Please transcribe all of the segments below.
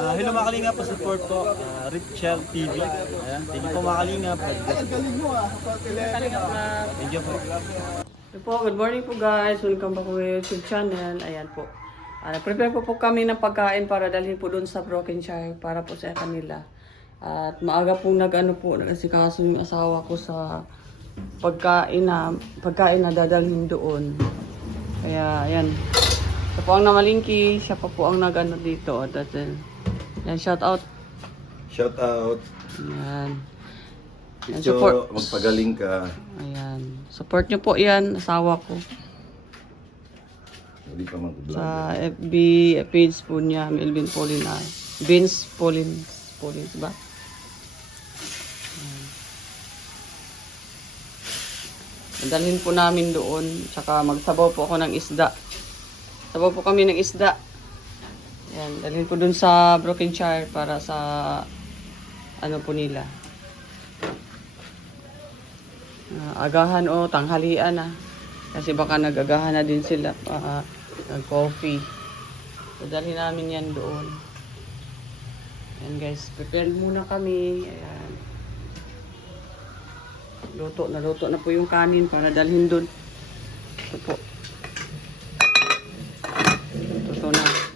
Hello mga kalingap, support po, Richel TV. Ayan, thank you po mga kalingap. Thank you po. Hello po, good morning po guys. Welcome back to my YouTube channel. Ayan po. Prepare po kami ng pagkain para dalhin po doon sa Brokenshire para po sa kanila. At maaga pong nag-ano po, nag-asikaso yung asawa ko sa pagkain na dadalhin doon. Kaya ayan. Siya po ang namalingki, siya pa po ang nag-ano dito. At yan, shout out. Shout out. Ayan. Ayan, Ito, magpagaling ka. Ayan. Support nyo po yan, asawa ko. Hindi pa mag-vlog. Sa FB page po niya, Melvin Polinar. Vince Polins ba? Dalhin po namin doon. Tsaka magsabaw po ako ng isda. Sabaw po kami ng isda. Yan, dalhin po doon sa Brokenshire para sa ano po nila. Agahan o tanghalian na. Kasi baka nagagahan na din sila nag-coffee. So, dalhin namin yan doon. Ayan guys, prepare muna kami. Ayan. Luto na po yung kanin para dalhin doon. Ito po.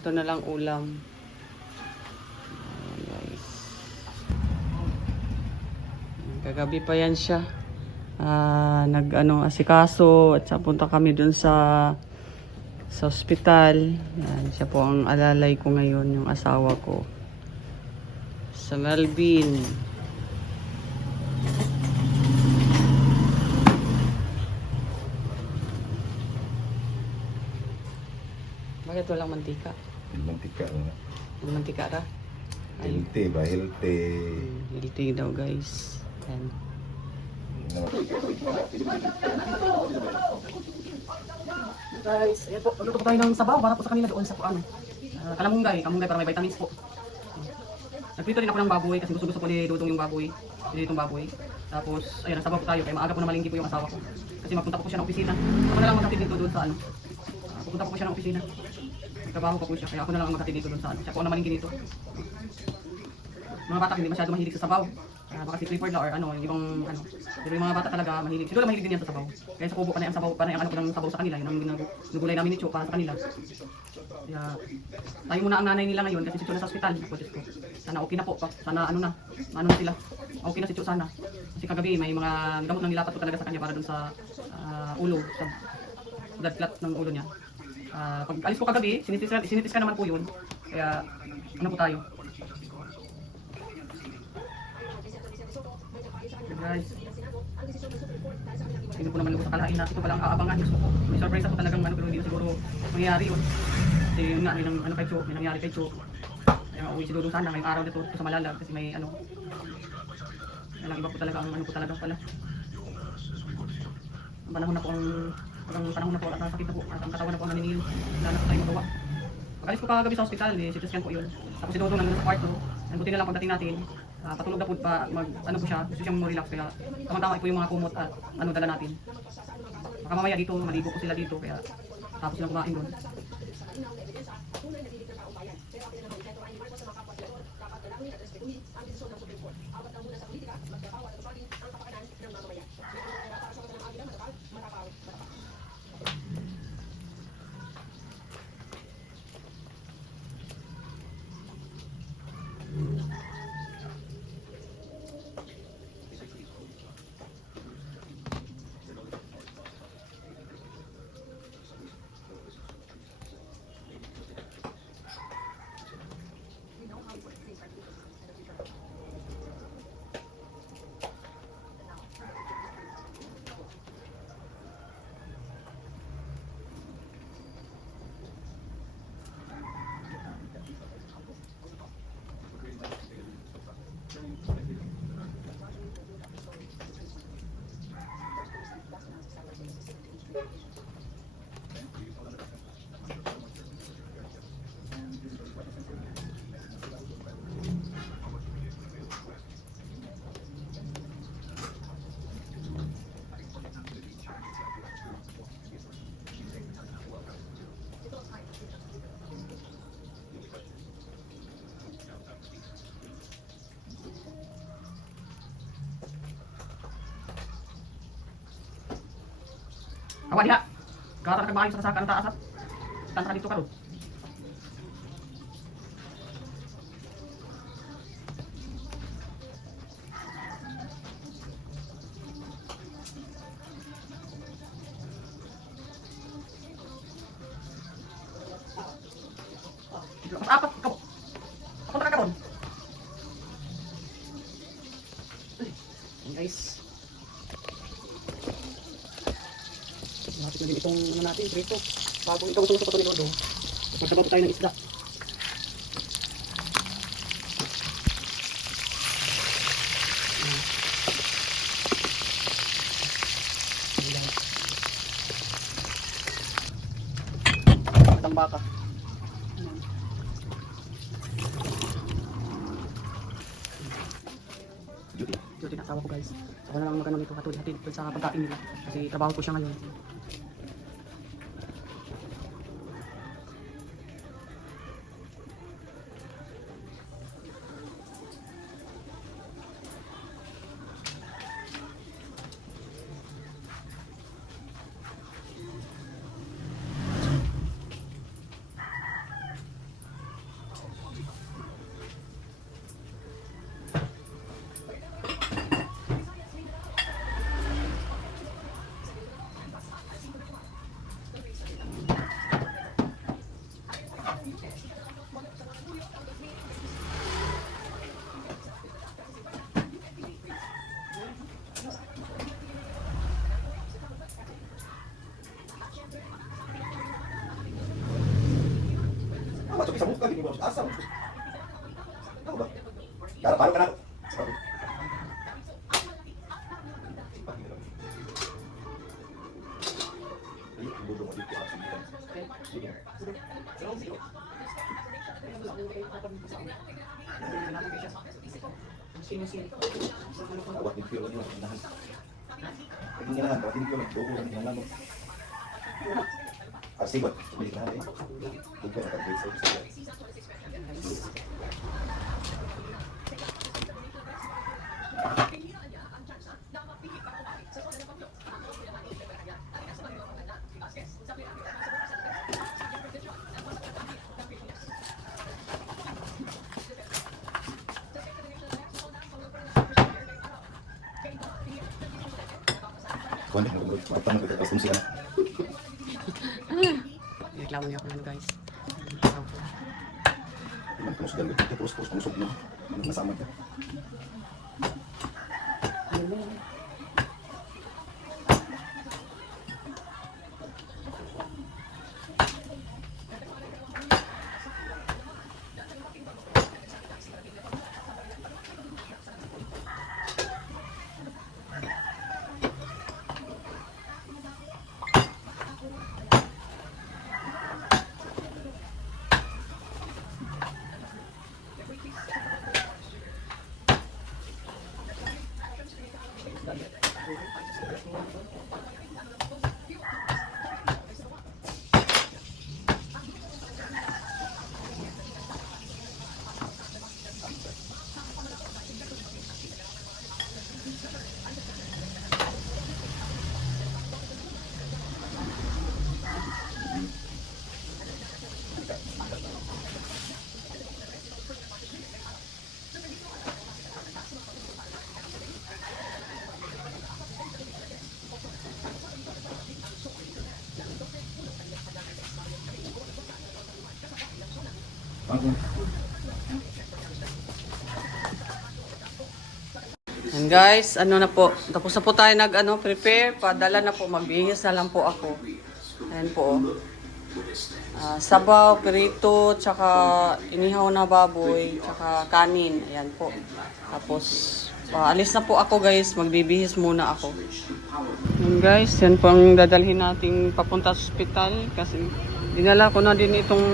Ito na lang ulam. Ayan guys. Kagabi pa yan siya. Asikaso at sa punta kami doon sa ospital. Yan, siya po ang alalay ko ngayon, yung asawa ko. Sa Melvin. Bakit walang mantika? Mantika nga. Ang mantika ra? Healthy ba? Healthy. Healthy daw guys. Yan. Guys, ayan po. Luto po tayo ng sabaw para po sa kanila doon sa kamunggay para may vitamins po. Nagprito din ako ng baboy kasi gusto po ni Dudong yung baboy. Itong baboy. Tapos, ayan, sabaw po tayo. Kaya maaga po na malingki po yung asawa ko. Kasi magpunta po siya ng opisina. Ako na lang magkatid dito doon sa pupunta po siya ng opisina. Nagtrabaho pa po siya. Kaya ako na lang magkatid dito doon sa siya po ang namalingki dito. Mga bata hindi masyado mahilig sa sabaw. Baka si Clifford na or yung ibang Pero yung mga bata talaga mahilig. Siguro mahilig din yan sa sabaw. Kaya sa kubo pa na yung sabaw, pa na yung ko ng sabaw sa kanila. Yun ang ginugulay namin ni Cho para sa kanila. Kaya tayo muna ang nanay nila ngayon kasi si Cho nasa ospital. Sana okay na po. Sana na sila. Okay na si Cho sana. Kasi kagabi may mga gamot nang nilapat ko talaga sa kanya para dun sa ulo. Sa blood clot ng ulo niya. Pag alis ko kagabi, sinitis ka naman po yun. Kaya po tayo. Guys, hindi po naman ako sa kalain natin. Ito palang aabangan. May surprise ako talagang pero hindi na siguro mangyayari yun. Kasi yun nga, may nangyari kay Cho. Kaya uwi si Dodo sana ngayong araw dito sa Malalag kasi may iba po talaga ang pala. Ang panahon na po at ang sakit na po at ang katawan na po ang naninilo. Wala na po tayo magawa. Pag-alis ko kagabi sa ospital, CT scan po yun. Tapos si Dodo nandun sa kwarto. Buti na lang pagdating natin. Patulog na po pa po siya, gusto siyang relax kaya tama-tama po yung mga kumot at dala natin. Baka mamaya dito, maligo po sila dito kaya tapos lang kumain doon. Awa diha. Kata kag maayo sa kasaka ang taas at tanpa dito karon. Apat ka. Ako na karon. Guys. Lapit na din itong ano natin, prito. Bago itong gusto ko ito ni Lodo. Magsabaw tayo ng isda. Itang baka. Ito din asawa ko guys. Ako na lang magano nito hatid sa pagkain nila. Kasi trabaho ko siya ngayon. Masuk sa muka, hindi mo asam. Ano ba? Kaya paano ka na? Awat din feel niyo nahan. Pag hindi nahan, awat din feel dogo lang nahan mo. Asigot, bili na eh. Bukan akan bisa bisa. Kuan ang gusto, matang kita konsumsi na. Reklamo niya ako lang guys. Terus dan kita terus masuk no. Nasama ka. And guys, ano na po, tapos na po tayo prepare, padala na po, magbihis na lang po ako. Ayan po. Sabaw, perito, tsaka inihaw na baboy, tsaka kanin. Ayan po. Tapos, alis na po ako guys, magbibihis muna ako. And guys, yan po ang dadalhin nating papunta sa ospital kasi dinala ko na din itong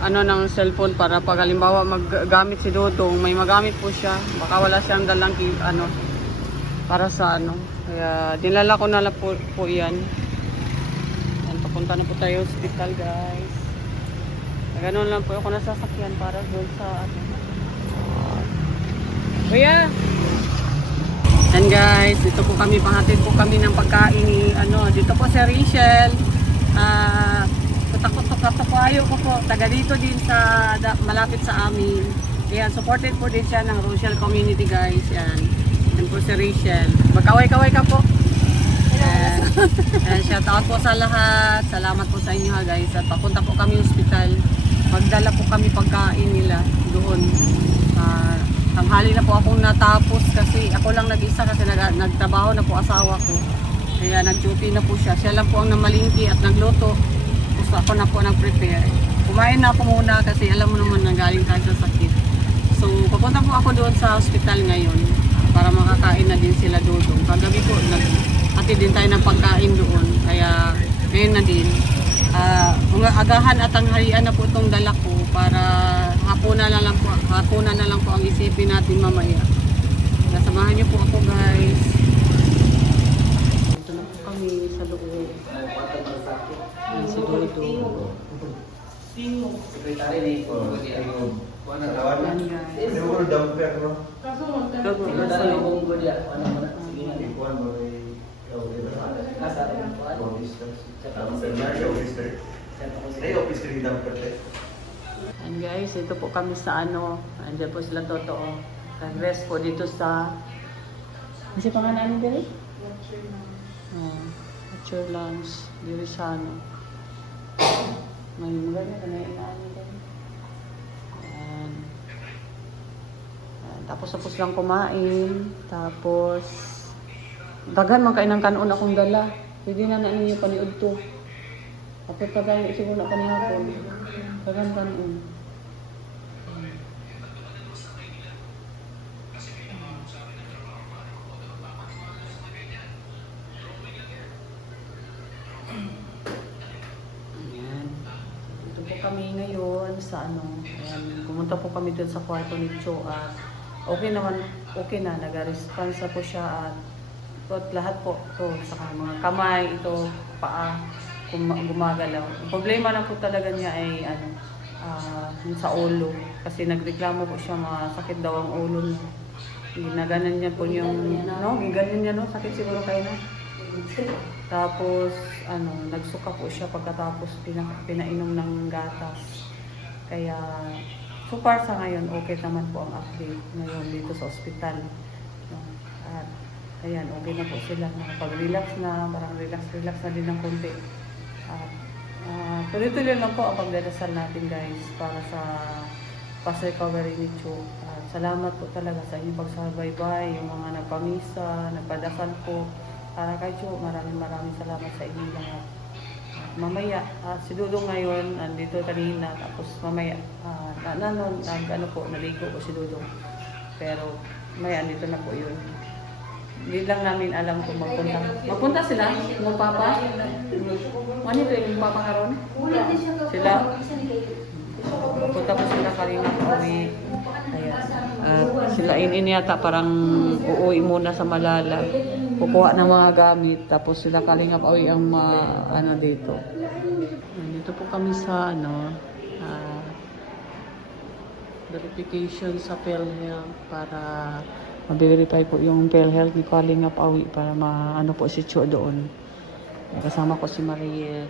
ng cellphone para pag halimbawa maggamit si Dodong, may magamit po siya. Baka wala siyang dalang para sa Kaya dinala ko na lang po yan. Yan, papunta na po tayo sa hospital guys. Ganoon lang po ako nasasakyan para doon sa Kuya! And guys, dito po kami, pahatid po kami ng pagkain ni, dito po si Rachel. Takot-takot po ayo ko po, taga dito din sa, malapit sa amin. Yan, supported po din siya ng Rochelle community guys. Yan po si Rachel. Magkaway-kaway ka po. And shout out po sa lahat. Salamat po sa inyo ha guys. At papunta po kami hospital. Magdala po kami pagkain nila doon. Tanghali na po akong natapos kasi ako lang nag-isa kasi nagtrabaho na po asawa ko. Kaya nag-duty na po siya. Siya lang po ang namalingki at nagluto. Gusto ako na po nag-prepare. Kumain na ako muna kasi alam mo naman nanggaling tayo sa sakit. So papunta po ako doon sa hospital ngayon para makakain na din sila doon. Kagabi po nag-hatid din tayo ng pagkain doon. Kaya ngayon na din. Mga agahan at tanghalian na po itong dala ko para hapunan na lang po ang isipin natin mamaya. Samahan niyo po ako guys. Ito na po kami sa loob. Ayan si Dodo. Sekretary ni ko. Kuan na tawag. Ayan guys. Ano mo dumper no? Dodo, Dari bungko dia, mana-mana. Kuan mo ni Kasar. Ay, office ni dumper. And guys, ito po kami sa andyan po sila totoo. Nag-rest po dito sa kasi pangalan ni Dere? Mature Lounge, dito sa may maganda na inaano din. Ayan. Tapos lang kumain. Tapos daghan man kay nang kanon akong dala. Pwede na ninyo paniud to. Kapag kagaya siguro na kanihapon. Daghan kanon. Kami ngayon sa ayan, pumunta po kami doon sa kwarto ni Cho at okay na, nag-response po siya at lahat po to sa mga kamay, ito, paa, gumagalaw. Ang problema na po talaga niya ay sa ulo kasi nagreklamo po siya masakit daw ang ulo niya. Ginaganan niya po yung, giganan niya sakit siguro kayo na. Tapos nagsuka po siya pagkatapos pinainom ng gatas. Kaya so far sa ngayon okay naman po ang update ngayon dito sa ospital. At ayan, okay na po sila, nakapag-relax na, parang relax na din ng konti. At tuloy-tuloy lang po ang pagdadasal natin guys para sa fast recovery ni Cho. Salamat po talaga sa inyong pagsabaybay, yung mga nagpamisa, nagpadasal po. Para kay Cho, maraming salamat sa inyo lahat. Mamaya, si Dudong ngayon, andito kanina, tapos mamaya, naligo po si Dudong. Pero, mamaya, andito na po yun. Hindi lang namin alam kung magpunta. Magpunta sila? Yung papa? Ano ito yung papa karon? Sila? Magpunta po sila kanina po. Sila yata parang uuwi muna sa Malala. Kukuha ng mga gamit, tapos sila kalingap ang dito. Dito po kami sa verification sa PhilHealth para ma-verify po yung PhilHealth ni Kalingap Awi para maano po si Cho doon. Kasama ko si Mariel.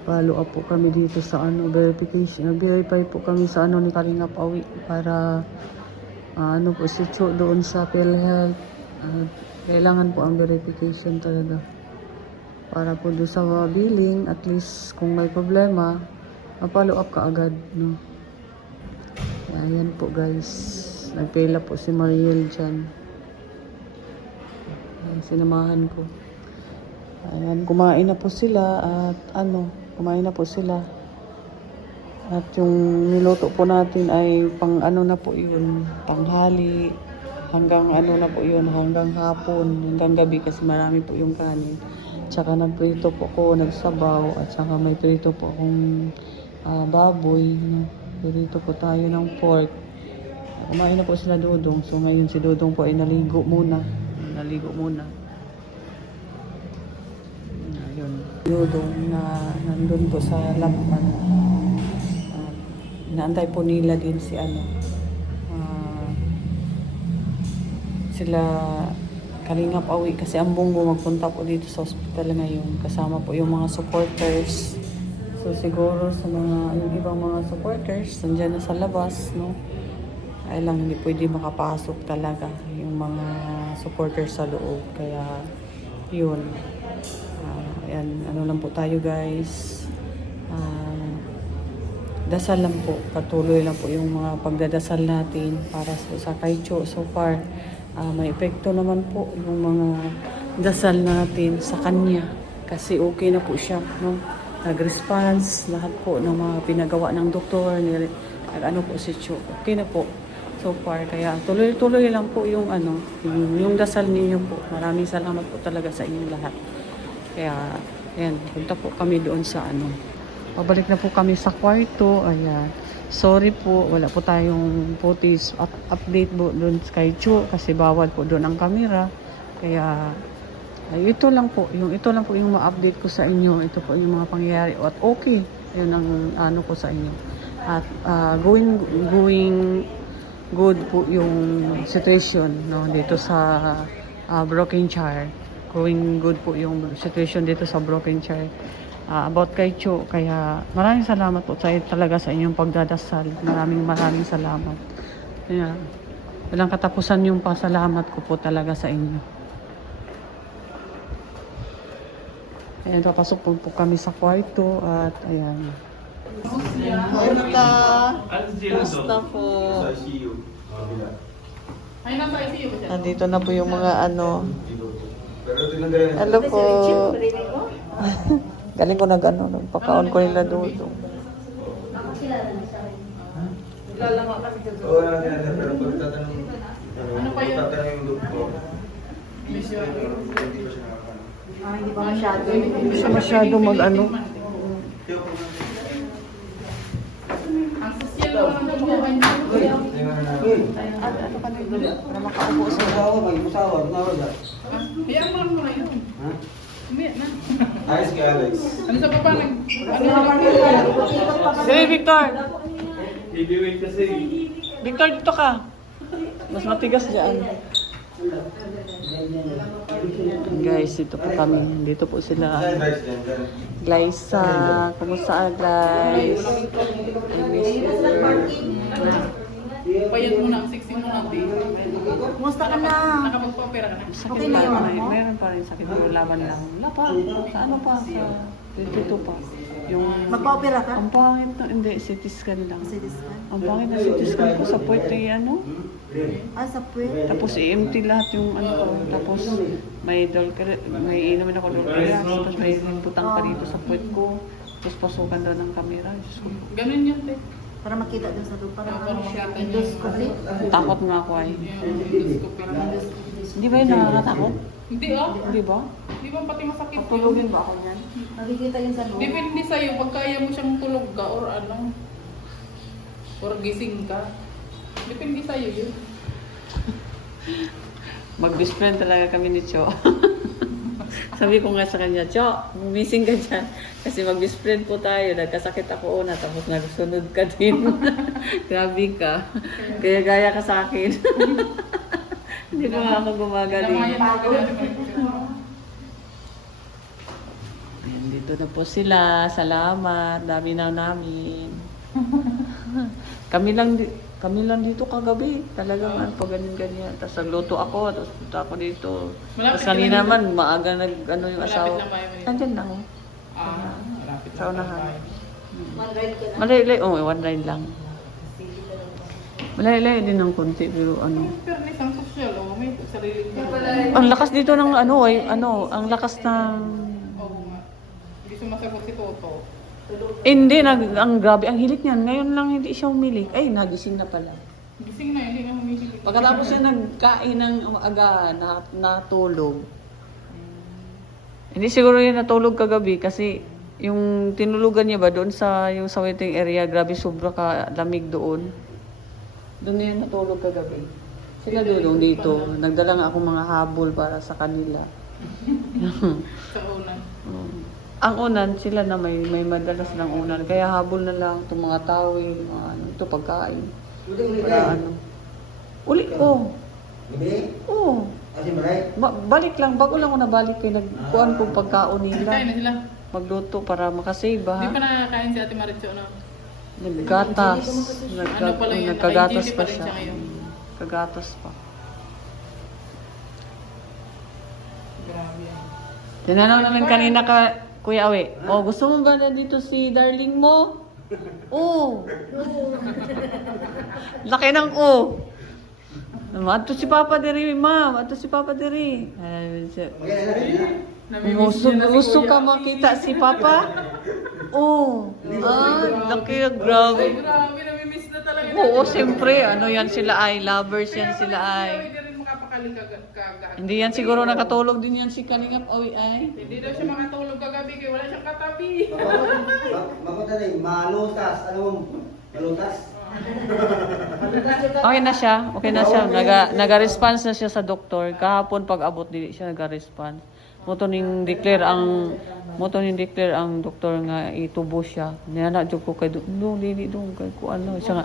Follow up po kami dito sa verification, verify po kami sa ni Kalingap Awi para po si Cho doon sa PhilHealth. Kailangan po ang verification talaga para po doon sa billing, at least kung may problema ma-follow up ka agad, no. Ayan po guys, nagpila po si Mariel dyan. Sinamahan ko. Ayan, kumain na po sila at kumain na po sila. At yung niluto po natin ay pang na po yun, panghali, hanggang na po yun, hanggang hapon, hanggang gabi kasi marami po yung kanin. Tsaka nagprito po ko, nagsabaw, at saka may prito po akong baboy. Prito po tayo ng pork. Kumain na po sila Dudong. So ngayon si Dudong po ay naligo muna. Ayun. Dudong na nandun po sa Lapan. Inaantay po nila din si sila Kalingap Awi kasi ang Bunggo magpunta po dito sa ospital ngayon kasama po yung mga supporters. So siguro sa yung ibang mga supporters nandiyan na sa labas, no? Ay lang hindi pwede makapasok talaga yung mga supporters sa loob. Kaya yun. Ayan, ano lang po tayo guys. Dasal lang po. Patuloy lang po yung mga pagdadasal natin para sa Kaicho. So far, may epekto naman po yung mga dasal natin sa kanya. Kasi okay na po siya, no? Nag-response, lahat po ng mga pinagawa ng doktor, nag-ano po si Cho. Okay na po. So far, kaya tuloy-tuloy lang po yung yung dasal ninyo po. Maraming salamat po talaga sa inyong lahat. Kaya, ayan, punta po kami doon sa Pabalik na po kami sa kwarto. Ayan. Sorry po, wala po tayong footage update po doon kay Cho kasi bawal po doon ang camera. Kaya ito lang po yung ma-update ko sa inyo. Ito po yung mga pangyayari at okay. Yun ang ano ko sa inyo. At going good po yung situation, no, dito sa Broken Chair. Going good po yung situation dito sa Broken Chair. About kay Cho, kaya maraming salamat po talaga sa inyong pagdadasal. Maraming salamat. Kaya, walang katapusan yung pasalamat ko po talaga sa inyo. Ayan, papasok po kami sa kwarto at ayan. Basta po. Nandito na po yung mga Hello po. Galing ko nagpakaon ko nila doon. Ano pa yun? Hindi ba masyado? Hindi siya masyado Ang sosyal ko ng buhay niyo. Ano ka na yun? Para makaupo sa Kaya mo na yun. Umiyak na. Ayos kay Alex. Ano sa baba? Sige, Victor! Heavyweight kasi. Victor, dito ka. Mas matigas dyan. Guys, dito po kami. Dito po sila. Glyza. Kumusta, Glyza? Payat mo na, sexy mo na. Kumusta ka na? Nakapagpa-opera ka na. Sakit Okay pa na yun, naman. mo? Meron pa rin sakit. Pero laban lang. Wala pa. Sa ano pa? Sa 22 pa. Yung... Magpa-opera ka? Ang pangit na. Hindi, CT scan lang. CT scan? Ang pangit na CT scan ko sa puwet ay Sa puwet? Tapos EMT lahat yung ko. Tapos may inumin ako Dolcarex. Tapos may putang pa dito sa puwet ko. Tapos pasukan daw ng camera. Diyos ko. Ganun yun, te. Para makita dun sa doon. Para Para makita niyo. endoscopy? Takot nga ako ay. Endoscopy na. Hindi ba yun nakakatakot? Hindi Hindi ba? Di ba pati masakit yun? Patulogin ba ako niyan? Nakikita yun sa loob? Depende sa'yo, pag kaya mo siyang tulog ka or or gising ka. Depende sa'yo yun. Mag-best friend talaga kami ni Cho. Sabi ko nga sa kanya, Cho, missing ka dyan. Kasi mag-best friend po tayo. Nagkasakit ako una, tapos nagsunod ka din. Grabe ka. Kaya gaya ka sa akin. Hindi pa nga ako gumagaling. Ayan, dito na po sila. Salamat. Dami na namin. Kami lang dito kagabi. Talagang pag ganyan-ganyan. Tapos nagluto ako. Tapos punta ako dito. Tapos kanina naman, maaga yung asawa. Nandyan lang. Malapit Sa unahan. One ride ka na? Malay, one ride lang. Malay din ng konti, pero Fairness ang social, may sarili ko. ang lakas dito ng ang lakas ng... Oo nga. Hindi sumasagot si Toto. Hindi, ang grabe, ang hilik niyan. Ngayon lang hindi siya humilik. Ay, nagising na pala. Gising na, hindi na humihilig. Pagkatapos siya nagkain ng aga, natulog. Hindi siguro yun natulog kagabi kasi yung tinulugan niya ba doon sa waiting area, grabe sobra ka lamig doon. Doon na yun natulog kagabi. Sila dulong dito. Nagdala nga ako mga habol para sa kanila. Sa una. Ang unan, sila na may madalas ng unan. Kaya habol na lang itong mga tawil, mga ano, ito pagkain. Para ano. Uli ko. Gabi? Oo. Asin ba kayo? Balik lang, bago lang ako nabalik kay nagkuhan kong pagkaon Kain nila. na sila. Magluto para makasave Hindi ha. pa nakakain si Ate Maritza, no? Naggatas. Ano pala yun? Nagkagatas Naka-NGT pa pa rin siya. siya ngayon. Kagatas pa. Grabe yan. Tinanong namin kanina ka, Kuya Awe, oh, gusto mo ba na dito si darling mo? Oo. Laki ng O. Ato si Papa diri, ma'am. Ato si Papa diri. Ay, siya. Namimiss Gusto, niya na si gusto Kuya ka Ami. makita si Papa? Oo. Laki, grabe. Ay, grabe, namimiss na talaga. Oo, siyempre. Ano yan sila ay? Lovers yan sila ay. Hindi rin makapakaling kagad. Hindi yan siguro nakatulog din yan si Kalingap Awi ay. Hindi daw siya makatulog kagabi kaya wala siyang katabi. Makunta na yung malutas. Ano mo? Malutas? Okay na siya. Okay na siya. Naga-response na siya sa doktor. Kahapon pag abot dili siya naga-response. Moto ning declare ang doktor nga itubo siya. Niana jud ko kay dili dong kay ko ano siya nga.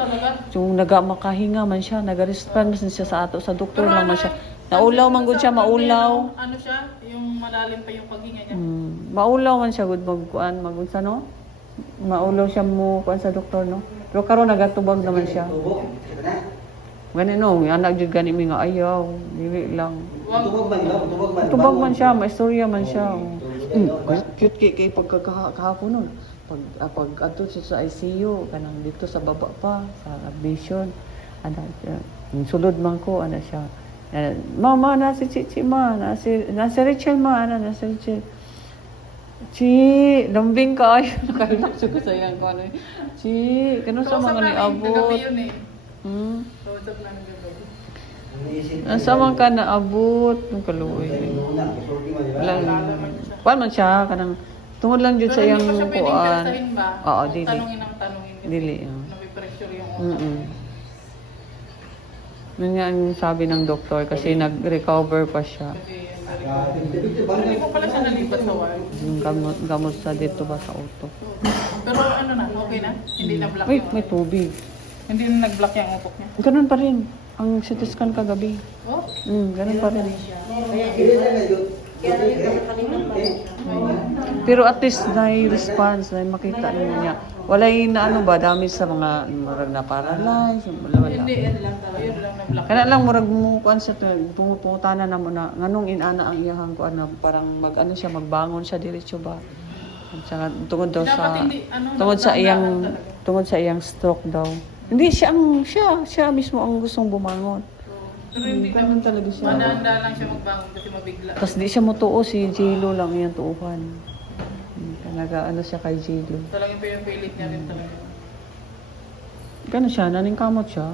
Yung naga makahinga man siya, naga-response man siya sa ato sa doktor lang man siya. Naulaw man gud siya, maulaw. Ano siya? Yung malalim pa yung paghinga niya. Maulaw man siya gud magkuan magunsa no. Maulaw siya mo kuan sa doktor no. Pero karon nagatubag naman siya. Tubo? Ito na? Gani no, anak jud gani mi nga ayaw, dili lang. Tubog man daw, tubog man. Tubag man siya, may istorya man siya. Cute kay pagkakahapon nun. Pag adto siya sa ICU, kanang dito sa baba pa, sa admission. Ano siya, sulod man ko, ano siya. Mama, na si Chichi ma, na si Rachel ma, na si Rachel. Chi, lambing ka ay, nakailak siya ko sa iyang ko ano. Chi, kano sa mga ni abot. Kagabi yun eh. Kausap namin kagabi. Nasa man ka naabot ng kaluoy. Wala Kuan man siya kanang tungod lang jud sa Pero iyang hindi pa siya pwedeng kuan. persahin ba? Oo, Kung dili. Tanungin ang tanungin. kasi Dili. Napipressure yung utak. Yun nga ang sabi ng doktor kasi nag-recover pa siya. Kasi hindi ko pala siya nalipat sa ward. Yung gamot sa dito ba sa auto. Pero ano na, okay na? Hindi na block Wait, yung may tubig. Hindi na nag-block yung utok niya. Ganun pa rin. Ang CT scan kagabi. Oh? Ganun pa rin. Kaya na kayo. Pero at least na-response, makita niya. Wala na ano ba, dami sa mga marag na paralyze. Wala. Hindi, yun lang na-block. Kaya lang murag mo kuan sa pumuputana na mo na nganong inana ang iyahang kuan na parang mag-ano siya magbangon siya diretso ba. At saka tungod daw Dapat sa hindi, dapat tungod sa iyang stroke daw. Hindi siya mismo ang gustong bumangon. Pero hindi Ganun talaga siya. Madanda lang siya magbangon kasi mabigla. Tapos di siya mutuo, si J-Lo lang iyang tuuhan. Talaga ano siya kay J-Lo. Talagang pinipilit niya rin talaga. Gano'n siya, naningkamot siya.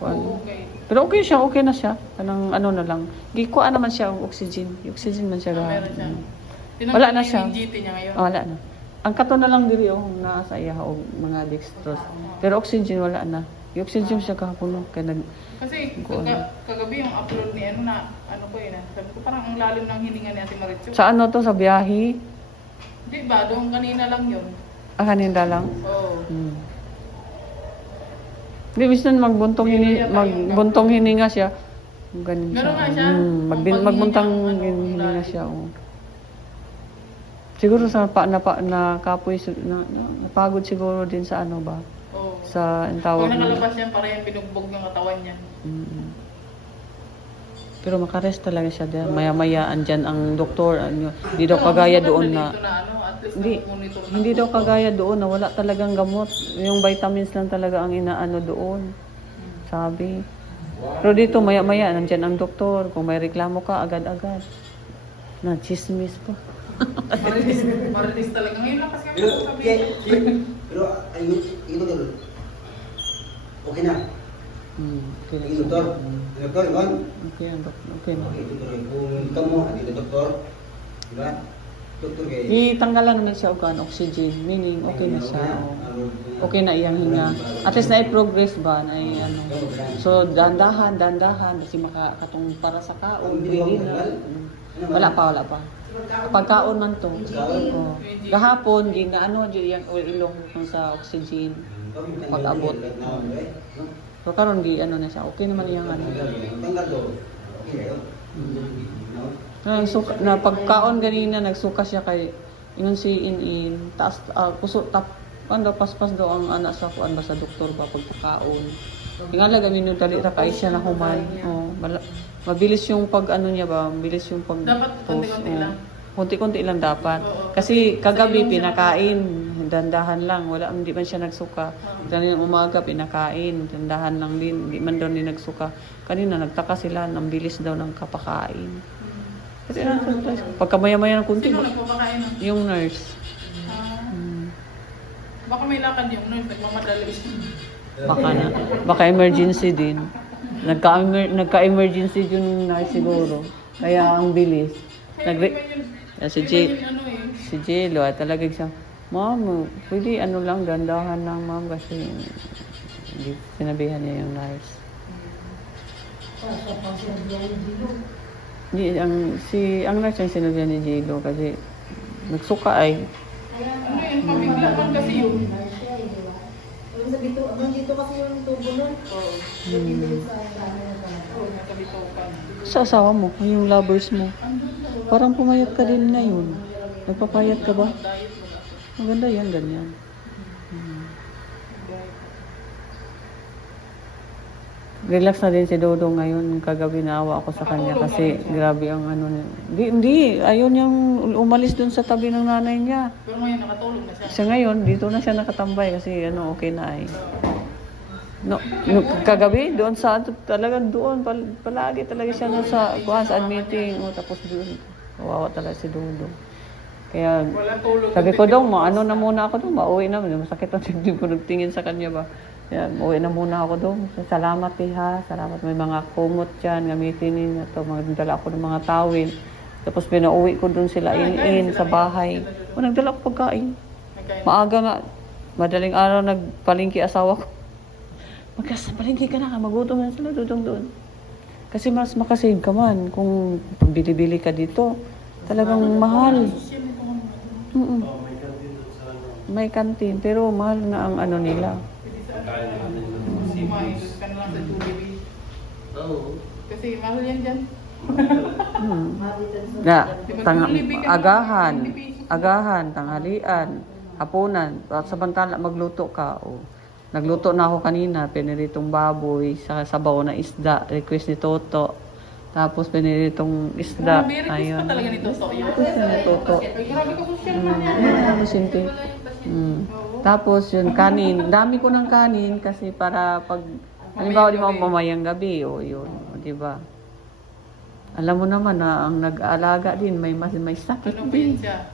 Oo, okay. Pero okay na siya. Kanang ano na lang. Gikuha naman siya ang oxygen. Yung oxygen man siya. Meron siya. Wala na siya. Yung GT niya ngayon. Wala na. Ang kato na lang diri nasa iya og mga dextrose. Pero oxygen wala na. Yung oxygen siya kahapon no. Kaya Kasi kagabi yung upload ni ano ko yun. Sabi ko parang ang lalim ng hininga ni Ate Maritza. sa ano to sa biyahe? Di ba? Doon kanina lang yun. Kaninda lang. Oo. Di minsan magbuntong hininga siya. Ganun siya. Ganun nga siya. Magbuntang Pag hininga siya. Siguro sa nakapoy napagod siguro din sa ano ba? Oo. Sa ang Pag tawag nakalabas yan, parang binugbog yung katawan niya. Pero makarest talaga siya dahil maya-maya andyan ang doktor. Hindi daw kagaya doon na hindi daw kagaya doon na wala talagang gamot. Yung vitamins lang talaga ang inaano doon. Sabi. Pero dito maya-maya nandyan ang doktor. Kung may reklamo ka, agad-agad. Na chismis pa. Marites talaga. Ngayon lang kasi kami sabi. Pero ayun, ito dito. Okay na. Okay na. Doktor. Doktor, kan? Okay na. Okay na. Okay, doktor. Kung kamu, dito doktor. Diba? Doktor kayo. Itanggalan naman siya og oxygen, meaning okay na siya. Okay na iyang hinga. At least na i-progress ba na ano. So dandahan kasi makakatong para sa kaon, dili na. Wala pa. Pagkaon man to. Oh. Gahapon, di na ano, di yung ilong kung sa oxygen. Pag-abot. So karon di ano na siya. Okay naman yung ano. Na pagkaon ganina nagsuka siya kay ingon si in taas puso tap daw paspas daw ang anak sa kuan ba sa doktor ba pagkaon. Tingala gamin dali ra kay siya na human. Oh, mabilis yung pag ano niya ba, mabilis yung pag Dapat konti-konti lang. Konti-konti lang dapat. Kasi kagabi pinakain, dandahan lang, wala hindi man siya nagsuka. Kanina umaga pinakain, dandahan lang din, hindi man daw ni nagsuka. Kanina nagtaka sila, ang bilis daw ng kapakain. Kasi pagkamaya-maya ng kunti, Sino nagpapakain nun? yung nurse. Baka may lakad yung nurse, nagmamadali. Baka emergency din. Nagka-emergency yung nurse siguro. Kaya ang bilis. Si Jello ay talagang siya, Ma'am, pwede ano lang, dandahan lang ma'am kasi hindi sinabihan niya yung nurse. Hindi, ang nurse ang sinabihan ni Jello kasi nagsuka ay. Ano yun, pamiglakan kasi yun. Dito kasi yung tubo nun. Sa asawa mo, yung lovers mo. Parang pumayat ka din ngayon. Nagpapayat ka ba? Maganda yan, ganyan. Relax na din si Dodo ngayon. Kagabi naawa ako sa kanya kasi grabe ang ano niya. Hindi, ayun yung umalis dun sa tabi ng nanay niya. Pero ngayon nakatulog na siya. Siya ngayon, dito na siya nakatambay kasi ano, okay na ay. No, kagabi, doon sa, talagang doon, palagi talaga siya no, sa meeting. O, tapos doon, kawawa talaga si Dodo. Kaya, Walang tulog. sabi ko daw, ano na muna ako doon, mauwi na. Masakit ang tignan ko, nagtingin sa kanya ba. Kaya, mauwi na muna ako doon. Salamat ha, salamat. May mga kumot dyan, gamitin ninyo ito. Magdala ako ng mga tawil. Tapos pinauwi ko doon sila in sa bahay. O, nagdala ko pagkain. Maaga nga, madaling araw nagpalingki asawa ko. Magkasapalingki ka na, magutom na sila doon. Kasi mas makasave ka man kung bili-bili ka dito. Talagang mahal. May kantin, pero mahal na ang ano nila. Kasi maayos ka na lang sa tuloy. Oo. Kasi mahal yan dyan. Agahan, tanghalian, hapunan, at samantala magluto ka. O. Nagluto na ako kanina, piniritong baboy, sa sabaw na isda, request ni Toto. Tapos piniritong isda. Ayun. Pa talaga ni Toto yun. Request ni Toto. Grabe ka social man yan. Tapos yun, kanin. Dami ko ng kanin kasi para pag, halimbawa di ba mamayang gabi, o yun, o, di ba? Alam mo naman na ang nag-aalaga din, may sakit Ano pa din. yun siya?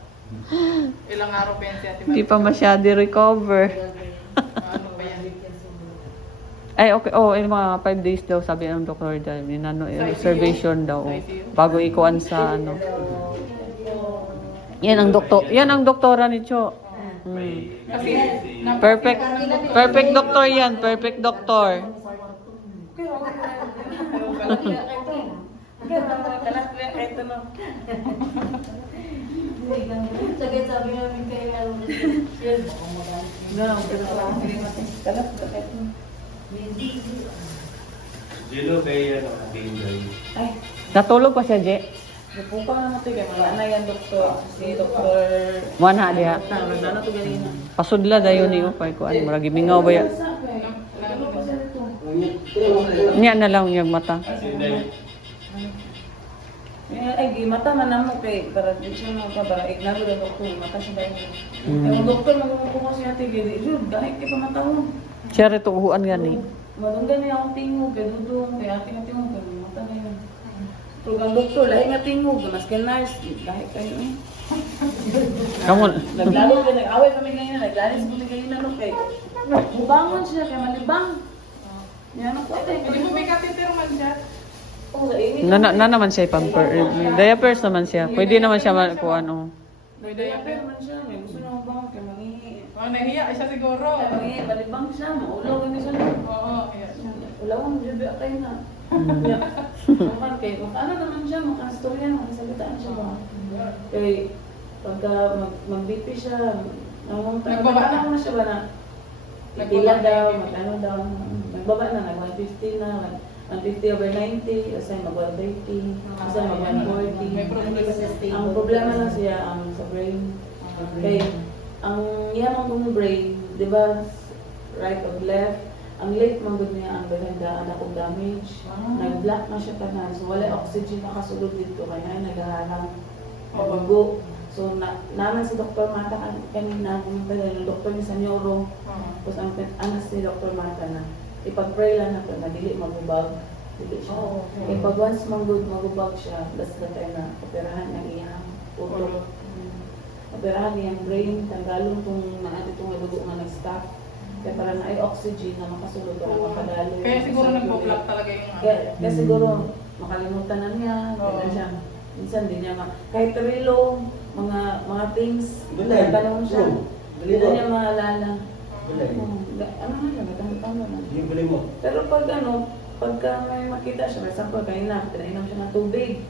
Ilang araw pa yan siya? Hindi pa masyado recover. Ano pa yan? Ay, okay. Oh, yung mga 5 days daw, sabi ng doktor dahil, observation daw. Bago ikuan sa ano. Yan ang doktora ni Cho. Kasi, Perfect doktor yan. Perfect doktor. Sagay sabi namin kayo Jello kay ano, Enjoy. Natulog pa siya, Je. Napupa na natin kay mga yan, doktor. Si doktor... Wana diha. Nagdana to ganina. Pasudla dayon ni upay ko an murag mingaw ba ya. Nya na lang yung mata. Ay, mata man namo kay para di siya mo ka para ignaro daw doktor mata siya dayon. Yung doktor magkukuha ko siya tigil, "Jud, dahil kay pamatawon." Siya rito uhuan gani. Madunggan niya akong tingog, kay dudong, kay ate nga tingog, kay mata na yun. Pero ang doktor, lahi nga tingog, mas kay nurse, lahi kayo eh. Kamu Naglalo ka, nag-away kami ngayon, naglalis kami ngayon na kay. Bubangon siya, kay malibang. Yan ang kwete. Hindi mo may katitero man siya. na naman siya pamper. Diapers naman siya. Pwede naman siya kuan oh. May diaper man siya, may gusto na ba kay mangihi. Oh, nahiya siya siguro. Kaya mangihi, balibang siya, maulaw ni siya. Oo, hiya siya. Ulawang bibi kayo na. Makan kay, ano naman siya, makastorya, makasagitaan siya ba? Kay, pagka mag-BP siya, Nagbaba na siya ba na? Pila daw, mag-ano daw, nagbaba na, nag-150 na, 150/90, asay mag-130, asay mag-140. May problem. Ang problema lang siya sa brain. Kay, ang yaman kong brain, di ba, right or left, ang left manggod niya ang baganda kong damage. Nag-block na siya tanan. So wala oxygen makasulod dito kaya naghaharang mabago. So naman si Dr. Mata kanina pumunta ng doktor ni sa neuro. Tapos ang anas ni Dr. Mata na ipag-pray lang na na dili magubag. Dili siya. E pag once magubag siya, last na tayo na operahan ng iyang utok. Operahan niyang brain, tanggalon kung naati itong dugo nga nag-stop. Kaya para na ay oxygen na makasulod para makadalo. Kaya siguro nagpo-block talaga yung Kaya siguro makalimutan na niya, ganun siya. Minsan din niya kahit relo, mga things, nagtanong siya. Hindi na niya maalala. Ano nga yan, nagtanong na. Yung bilay mo. Pero pagka may makita siya, for example, kanina, pinainom siya ng tubig.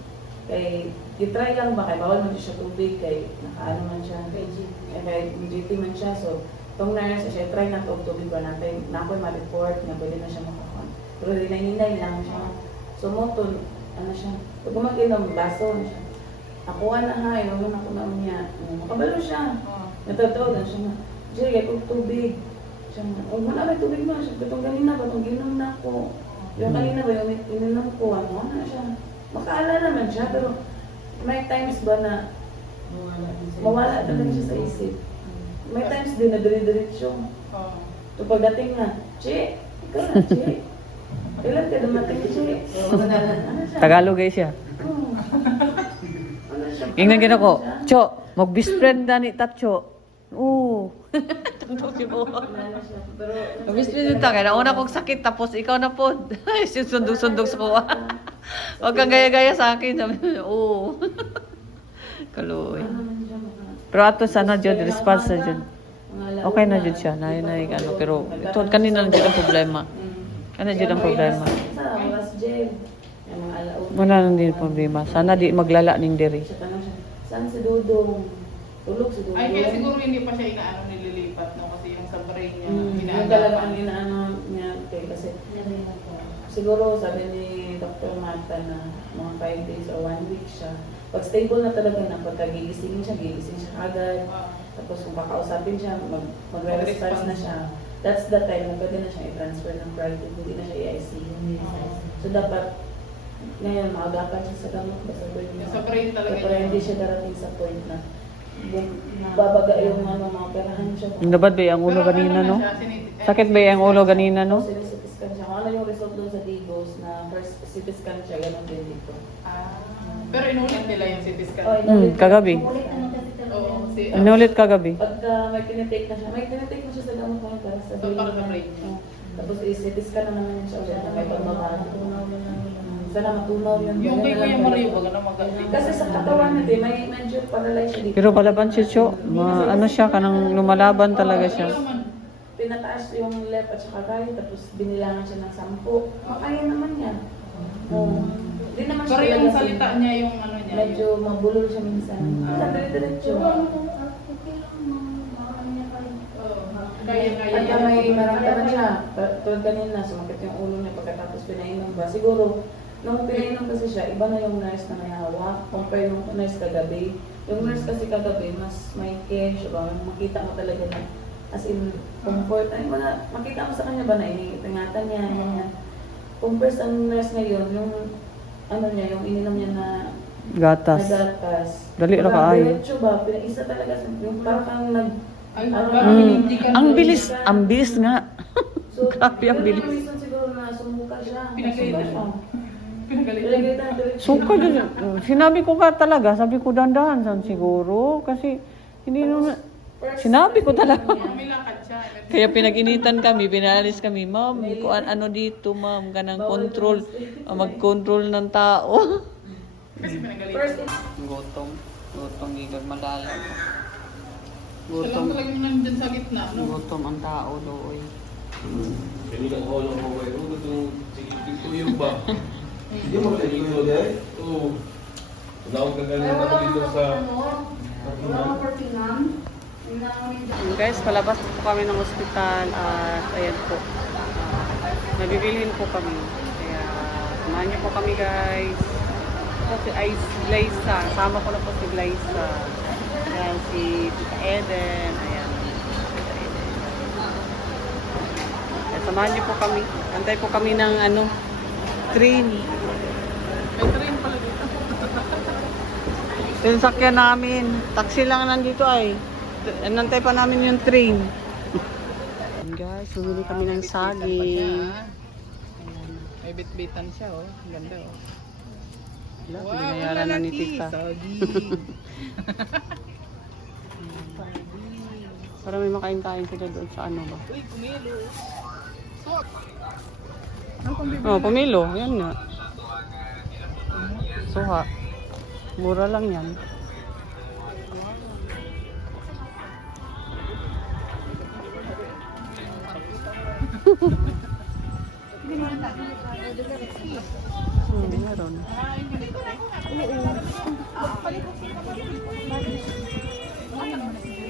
Kay, try lang ba, kay bawal man siya tubig, kay nakaano man siya. Kay GT man siya, so, itong nurse, siya, try na tubig ba natin, na ako'y ma-report, na pwede na siya makakuha. Pero hinay lang siya. So, moton, ano siya, pag umaginom, baso na siya. Nakuha na ha, iwan mo na ko na niya. Makabalo siya. Natatawagan siya na, Jerry, kaya tubig. Siya na, huwag mo na may tubig mo. Siya, itong kanina ba, itong ginom na ako. Yung kanina ba, yung ininom ko, ano na siya. Makaalala naman siya, pero may times ba na mawala talaga siya sa isip. May times din na dire-diretso. So pagdating na, Che, ikaw na, Che. Kailan ka dumating, Che? Ano siya? Tagalog guys siya. Ano siya? Ingnan gina ko, Cho, mag-best friend na ni Tacho. Oo. Kilala siya. Pero, Mag-best friend nito, kaya nauna kong sakit, tapos ikaw na po. Sundog-sundog sa kuha. Huwag kang gaya-gaya sa akin. Sabi niya, oo. Kaluoy. ano man siya, Pero ato sana Jud, response na Jud. Okay na Jud siya, na ano. Pero ito, kanina na Jud ang problema. Kanina Jud ang problema. Sa oras, Jen. Yung mga alauna. Wala nang din problema. Sana di maglala ning diri. Siya tanong siya, saan si Dudong? Tulog si Dudong. Ay, kaya siguro hindi pa siya inaano nililipat, no? Kasi yung sa brain niya, Yung talaga ang inaano niya, kasi siguro sabi ni Dr. Marta na mga 5 days or 1 week siya. Pag stable na talaga na, pagka gigisingin siya agad. Tapos kung kakausapin siya, magre-response na siya. That's the time na pwede na siya i-transfer ng private, hindi na siya i-ICU. So dapat, ngayon, maagapan siya sa gamot ba sa brain niya. Sa brain talaga Para hindi siya darating sa point na babaga yung mga operahan siya. Nabad ba ang ulo kanina, no? Sakit ba ang ulo kanina, no? CT scan siya. Kung ano yung result doon sa Digos na first CT scan siya, ganun din dito. Pero inulit nila yung CT scan. Kagabi. Ulit naman kasi talaga. Oo, si Inulit kagabi. Pagka may tinitake na siya, na siya sa gamot mo para sa brain. Para sa brain. Oo. Tapos i-CT scan na naman yun siya ulit na may pagbabago. Sana matunaw yun. yung kay Kuya Mario, baga na mag-active. Kasi sa katawan natin, may medyo paralyzed siya dito. Pero palaban si Cho, ano siya, kanang lumalaban talaga siya. Pinataas yung left at saka right, tapos binilangan siya ng 10. Makaya naman yan. Oo. Di naman siya Pero yung talaga salita niya, yung ano niya, medyo mabulol siya minsan. Dire-diretso. Okay lang, marami niya pa rin. kaya Pagka may maramdaman siya, tulad kanina, sumakit yung ulo niya pagkatapos pinainom ba. Siguro, nung pinainom kasi siya, iba na yung nurse na may hawak compare yung nurse kagabi. Yung nurse kasi kagabi, mas may care siya ba? Makita mo talaga na, as in, comfort. Ay, makita mo sa kanya ba na iniingatan niya, ganyan. Compare sa nurse ngayon, yung, ano niya, yung ininom niya na Gatas. nagatas. Dali ra kaayo. Diretso ba? Pinaisa talaga, yung parang kang Ay, Ang bilis nga. So, Grabe ang bilis. Yun ang reason siguro na sumuka siya. Pinagalitan. Sumuka siya. Pinagalitan. Pinagalitan diretso. Suka din. Sinabi ko ka talaga, sabi ko dandahan san siguro. Kasi hindi naman, sinabi ko talaga. May lakad siya. Kaya pinag-initan kami, pinalis kami, ma'am, kung ano dito, ma'am, kanang control, mag-control ng tao. Kasi pinagalitan. First, Gutom. Gutom dito malalam. Siya lang talaga yung nandun sa gitna, no? Gutom ang tao doon. Hindi ka ko lang ko eh. Ito yung ba? Hindi mo pala ito dahil? Oo. Unawag ka ganun ako dito sa... Guys, palabas po kami ng ospital at ayan po. Nabibilhin po kami. Kaya samahan niyo po kami guys. Ito si Glyza. Sama ko na po si Glyza. Ayan si Tita Eden. Ayan. Tita Eden. Kaya samahan niyo po kami. Antay po kami ng train. May train pala dito. Yung sakyan namin. Taxi lang nandito ay. Nantay pa namin yung train. Guys, bumili kami ng saging. May bit-bitan siya, oh. Ang ganda, oh. Wala, binayaran na ni Tita. Para may makain-kain sila doon sa ano ba? Uy, kumilo. Sok! Oh, pumilo. Yan nga. Suha. Mura lang yan. Meron.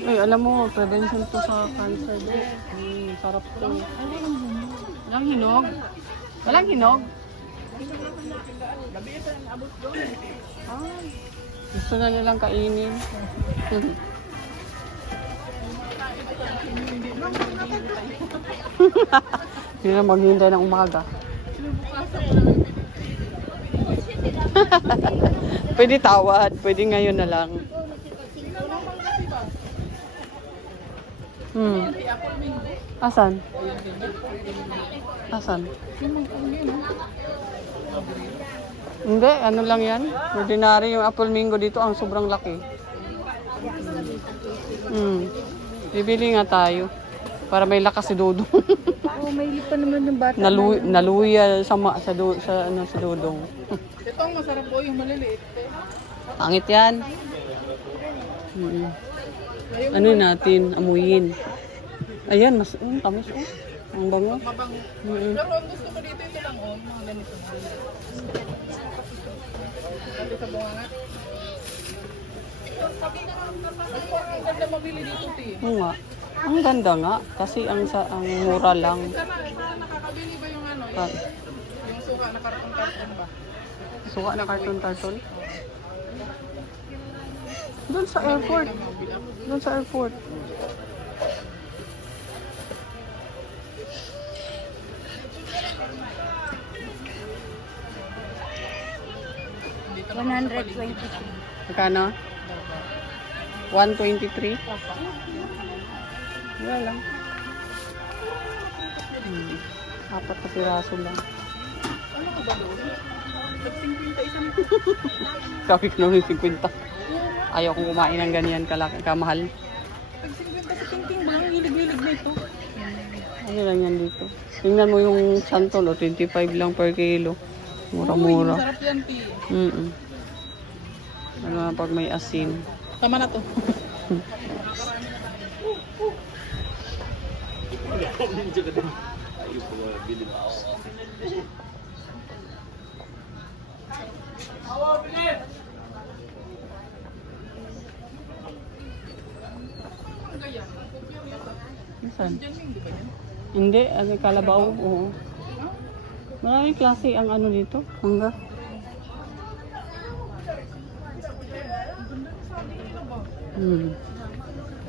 Ay, alam mo, prevention to sa cancer. Sarap to. Walang hinog? Walang hinog? Ay, gusto na nilang kainin. Hindi na maghintay ng umaga. Pwede tawad, pwede ngayon na lang. Asan? Asan? Hindi, ano lang yan. Ordinary yung apple mango dito, ang sobrang laki. Bibili nga tayo. Para may lakas si Dodong. Oh, may lipa naman yung bata. Naluya sa Dodong. Ito ang masarap po, yung maliliit. Pangit yan. Ano natin, amuyin. Ayan, mas tamis oh. Ang bango. Mabango. Pero ang gusto ko dito, ito lang, oh. Mga ganito. Dati sa bunganga. Ang ganda mabili dito, ti. Oo nga. Ang ganda nga. Kasi ang mura lang. Sana nakakabili ba yung ano? Yung suka na karton-karton ba? Suka na karton-karton. Doon sa airport. Doon sa airport. Dito 120. Magkano? 123? Wala lang. Apat na piraso lang. Ano ka ba doon? Nag-50 isang Sabi ko naman yung 50. Ayaw kong kumain ng ganyan kamahal. Nag-50 sa tingting ba? Ang hilig-hilig na ito. Ano lang yan dito? Tingnan mo yung santol, 25 lang per kilo. Mura-mura. Uy, masarap yan, ti. Ano na pag may asin. Tama na to. Saan? Diyan di ba yan? Hindi, ano kalabaw. Oo. Maraming klase ang ano dito. Hangga.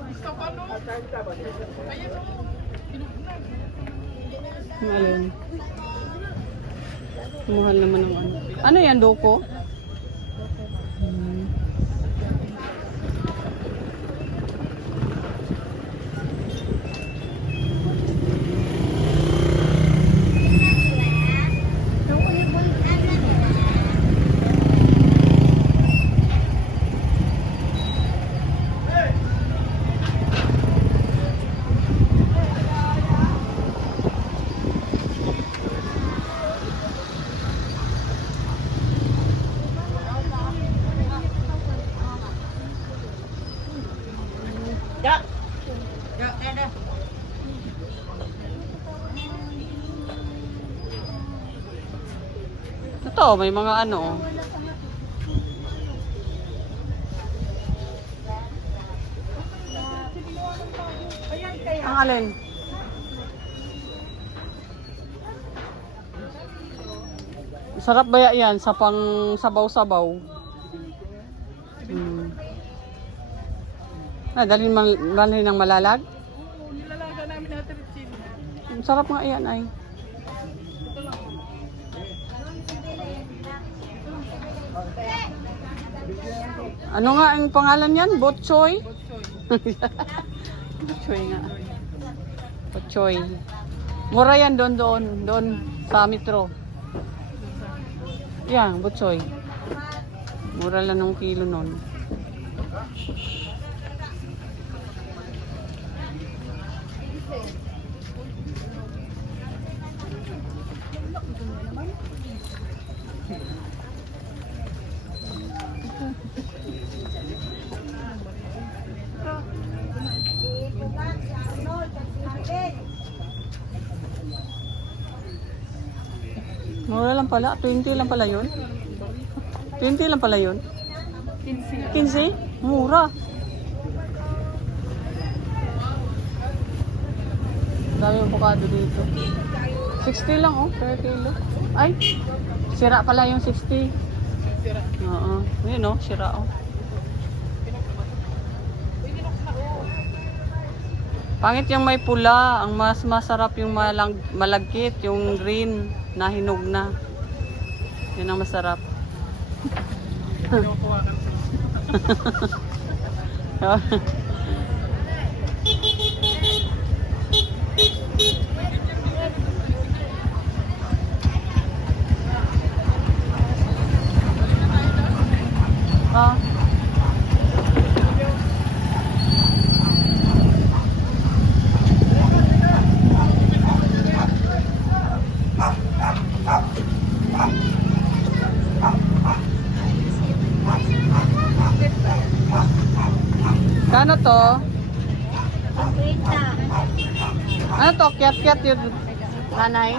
Gusto ko ano? Ayan o. Ang alin. Mahal naman ng ano. Ano yan, doko? Ito, may mga ano. Oh. Ang alin? Sarap ba yan sa pang sabaw-sabaw? Dalhin ng malalag? Oo, nilalaga namin na Richie. Ang sarap nga yan ay. Ano nga ang pangalan yan? Botchoy? Botchoy nga. Botchoy. Mura yan doon sa metro. Yan, botchoy. Mura lang ng kilo nun. Mura lang pala, 20 lang pala yun. 20 lang pala yun. 15? Mura. Dami yung avocado dito. 60 lang oh, per kilo. Ay, sira pala yung 60. Oo, yun oh, sira oh. Pangit yung may pula, ang mas masarap yung malagkit, yung green na hinog na. Yan ang masarap. Ah. Kano to? Ano to? Kiat-kiat yung nanay?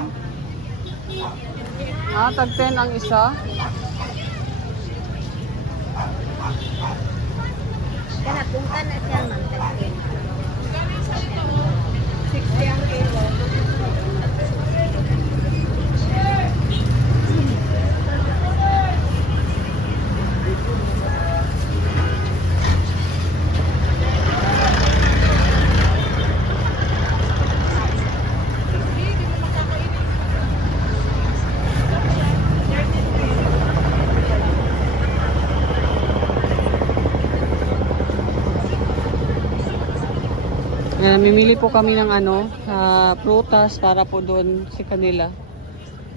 Ah, tag 10 ang isa. Kanatungkan na siya man tagin. 60 ang kilo. Namimili po kami ng ano, prutas para po doon sa kanila.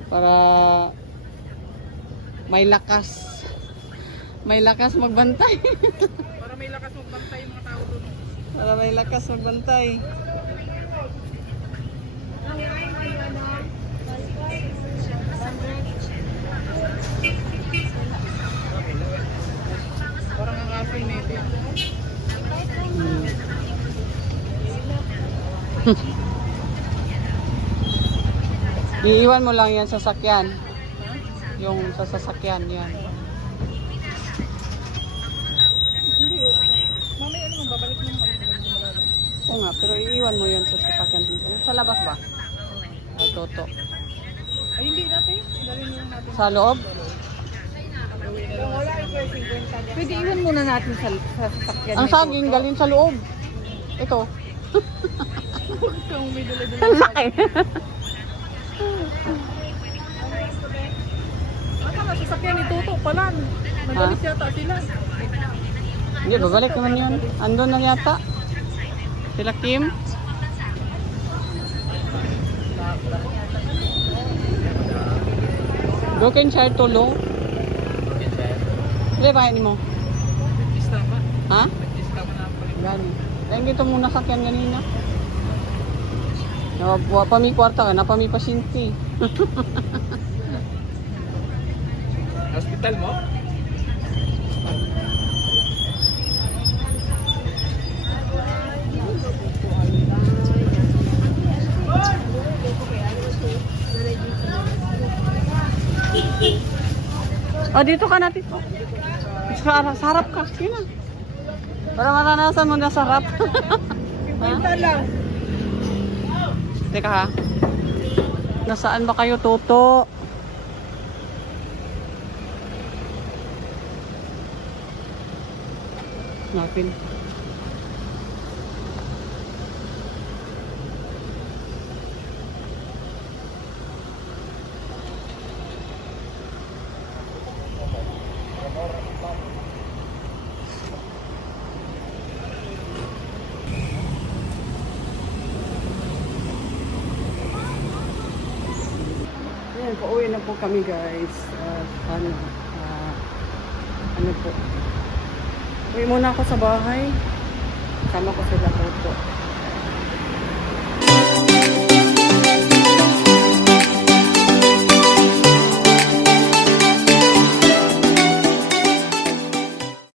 Para may lakas. May lakas magbantay. Para may lakas magbantay yung mga tao doon. Para may lakas magbantay. Parang ang aso yung nete. Iiwan mo lang yan sa sasakyan. Yung sa sasakyan yan. Mamaya naman, babalik naman. Oo nga, pero iiwan mo yan sa sasakyan. Sa labas ba? Toto. Ay, hindi natin. Dali nyo natin. Sa loob? Pwede iwan muna natin sa sasakyan. Ang saging galing sa loob. Ito. Kung may dala-dala. Ang laki. Akala, sasakyan ni Toto pala. Nagalit yata sila. Hindi, babalik naman yun. Andun na yata. Sila Kim. Broken chair tulo. Hindi ba mo? Pista pa. Ha? Pista pa na pala. Gani. Dahil dito muna sakyan ganina. Nawa pa mi kwarta ka, napa mi pasyente. Hospital mo? dito ka natin. Sa harap ka. Sige na. Para maranasan mo na sa harap. Pinta lang. Teka ha. Nasaan ba kayo, Toto? Natin. Ayan, pauwi na po kami guys. Ano po. Uwi muna ako sa bahay. Kasama ko sila po.